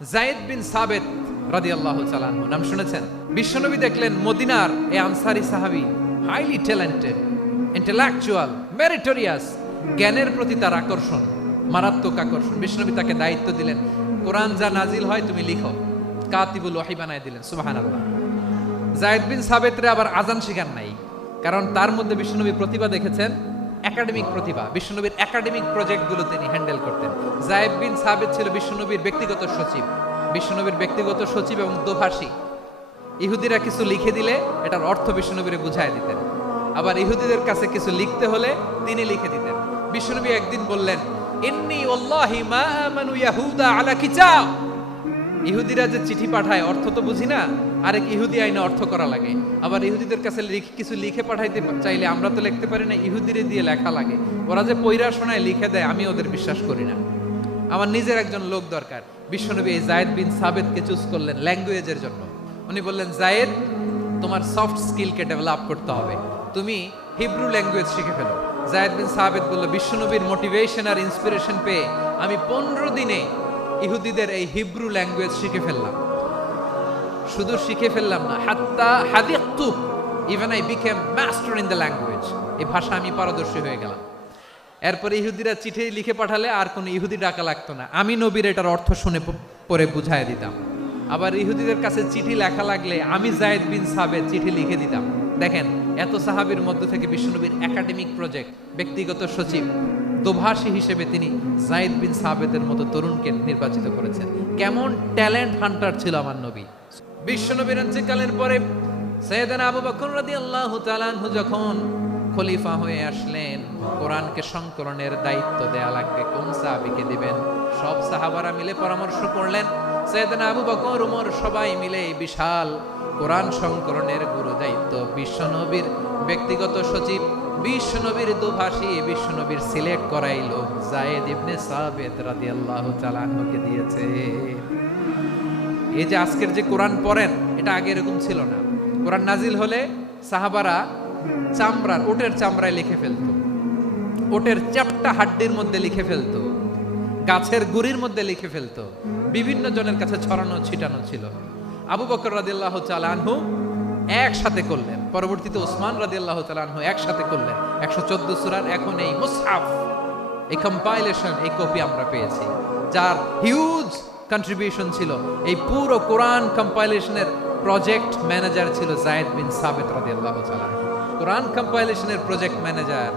যায়েদ বিন সাবেত রাদিয়াল্লাহু তাআলা আনহু নাম শুনেছেন? বিশ্বনবী দেখলেন মদিনার এই আনসারী সাহাবী হাইলি ট্যালেন্টেড, ইন্টেলেকচুয়াল, মেরিটোরিয়াস, জ্ঞানের প্রতি তার আকর্ষণ, মারাত্মক আকর্ষণ। বিশ্বনবী তাকে দায়িত্ব দিলেন, কোরআন যা নাজিল হয় তুমি লিখো, কাতিবুল ওয়াহি বানায় দিলেন। সুবহানাল্লাহ। যায়েদ বিন সাবেতরে আবার আজান শিখান নাই, কারণ তার মধ্যে বিশ্বনবী প্রতিভা দেখেছেন, একাডেমিক প্রতিভা। বিশ্বনবীর একাডেমিক প্রজেক্টগুলো তিনি হ্যান্ডেল করতেন। যায়েদ বিন সাবেত ছিল বিশ্বনবীর ব্যক্তিগত সচিব, বিশ্বনবীর ব্যক্তিগত সচিব এবং দোভাষী। ইহুদিরা কিছু লিখে দিলে এটার অর্থ বিশ্বনবীরে বুঝায় দিতেন, আবার ইহুদিদের কাছে কিছু লিখতে হলে তিনি লিখে দিতেন। বিশ্বনবী একদিন বললেন, ইন্নী ওয়াল্লাহি মা আমানু ইয়াহুদা আলা কিতাব। ইহুদিরা যে চিঠি পাঠায় অর্থ তো বুঝি না, আরেক ইহুদি আইনে অর্থ করা লাগে। আবার ইহুদিদের কাছে কিছু লিখে পাঠাইতে চাইলে আমরা তো লিখতে পারি না, ইহুদিরে দিয়ে লেখা লাগে। ওরা যে পয়রা শোনায় লিখে দেয়, আমি ওদের বিশ্বাস করি না। আমার নিজের একজন লোক দরকার। বিশ্বনবী এই যায়েদ বিন সাবেতকে চুজ করলেন ল্যাঙ্গুয়েজের জন্য। উনি বললেন, যায়েদ, তোমার সফট স্কিলকে ডেভেলপ করতে হবে, তুমি হিব্রু ল্যাঙ্গুয়েজ শিখে ফেলো। যায়েদ বিন সাবেত বলল, বিশ্বনবীর মোটিভেশন আর ইন্সপিরেশন পেয়ে আমি 15 দিনে ইহুদিদের এই হিব্রু ল্যাঙ্গুয়েজ শিখে ফেললাম। শুধু শিখে ফেললাম না, হাত্তা হাদিকতু, even I became master in the language. এই ভাষা আমি পারদর্শী হয়ে গেলাম। এরপরে ইহুদিরা চিঠি লিখে পাঠালে আর কোনো ইহুদি ডাকা লাগতো না, আমি নবীর এটার অর্থ শুনে পরে বুঝাই দিতাম। আবার ইহুদিদের কাছে চিঠি লেখা লাগলে আমি যায়েদ বিন সাবেত চিঠি লিখে দিতাম। দেখেন, এত সাহাবীর মধ্য থেকে বিশ্বনবীর একাডেমিক প্রজেক্ট, ব্যক্তিগত সচিব, দোভাষী হিসেবে তিনি যায়েদ বিন সাবেতের মতো তরুণকে নির্বাচিত করেছেন। কেমন ট্যালেন্ট হান্টার ছিল আমার নবী। বিশ্বনবীর ইন্তেকালের পরে সাইয়েদনা আবু বকর রাদিয়াল্লাহু তাআলা আনহু যখন খলিফা হয়ে আসলেন, কোরআনকে সংকলনের দায়িত্ব দেয়া লাগবে, কোন সাহাবীকে দিবেন? সব সাহাবারা মিলে পরামর্শ করলেন। সাইয়েদনা আবু বকর, ওমর সবাই মিলে এই বিশাল কোরআন সংকলনের গুরু দায়িত্ব বিশ্বনবীর ব্যক্তিগত সচিব, বিশ্বনবীর দোভাষী, বিশ্বনবীর সিলেক্ট করাইলো যায়েদ ইবনে সাবেত রাদিয়াল্লাহু তাআলা আনহুকে দিয়েছে। এই যে আজকের যে কোরআন পড়েন, এটা আগে এরকম ছিল না। কোরআন নাজিল হলে সাহাবারা চামড়ার, ওটের চামড়ায় লিখে ফেলতো, ওটের চ্যাপ্টা হাড্ডির মধ্যে লিখে ফেলতো, গাছের গুড়ির মধ্যে লিখে ফেলতো, বিভিন্ন জনের কাছে ছড়ানো ছিটানো ছিল। আবু বকর রাদিয়াল্লাহু তাআলা আনহু একসাথে করলেন, পরবর্তীতে ওসমান রাদিয়াল্লাহু তাআলা আনহু একসাথে করলেন। 114 সূরার এখন এই মুসহাফ, এই কম্পাইলেশন, এই কপি আমরা পেয়েছি, যার হিউজ কন্ট্রিবিউশন ছিল। এই পুরো কোরআন কম্পাইলেশনের প্রজেক্ট ম্যানেজার ছিল যায়েদ বিন সাবেত রাদিয়াল্লাহু তাআলা। কোরআন কম্পাইলেশনের প্রজেক্ট ম্যানেজার।